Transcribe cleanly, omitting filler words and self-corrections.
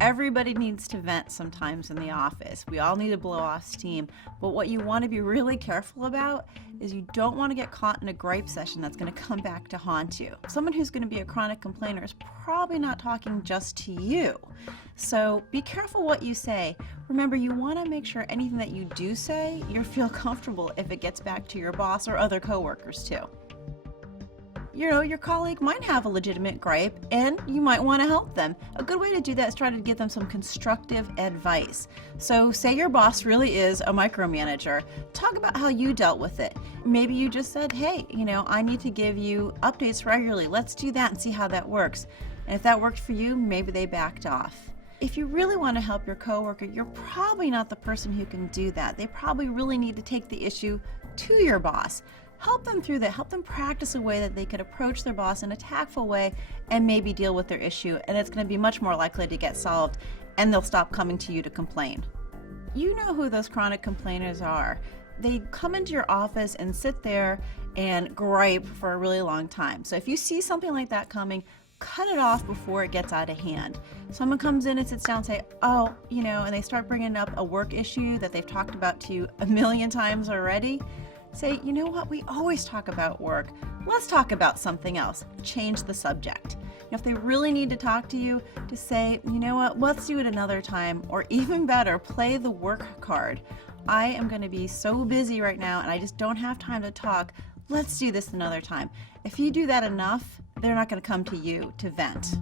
Everybody needs to vent sometimes in the office. We all need to blow off steam. But what you want to be really careful about is you don't want to get caught in a gripe session that's going to come back to haunt you. Someone who's going to be a chronic complainer is probably not talking just to you. So be careful what you say. Remember, you want to make sure anything that you do say, you feel comfortable if it gets back to your boss or other coworkers too. Your colleague might have a legitimate gripe and you might want to help them. A good way to do that is try to give them some constructive advice. So say your boss really is a micromanager. Talk about how you dealt with it. Maybe you just said, hey, I need to give you updates regularly. Let's do that and see how that works. And if that worked for you, maybe they backed off. If you really want to help your coworker, you're probably not the person who can do that. They probably really need to take the issue to your boss. Help them through that. Help them practice a way that they could approach their boss in a tactful way and maybe deal with their issue. And it's going to be much more likely to get solved and they'll stop coming to you to complain. You know who those chronic complainers are. They come into your office and sit there and gripe for a really long time. So if you see something like that coming, cut it off before it gets out of hand. Someone comes in and sits down and say, and they start bringing up a work issue that they've talked about to you a million times already. Say, you know what, we always talk about work. Let's talk about something else. Change the subject. If they really need to talk to you, to say, you know what, let's do it another time. Or even better, play the work card. I am going to be so busy right now and I just don't have time to talk. Let's do this another time. If you do that enough, they're not going to come to you to vent.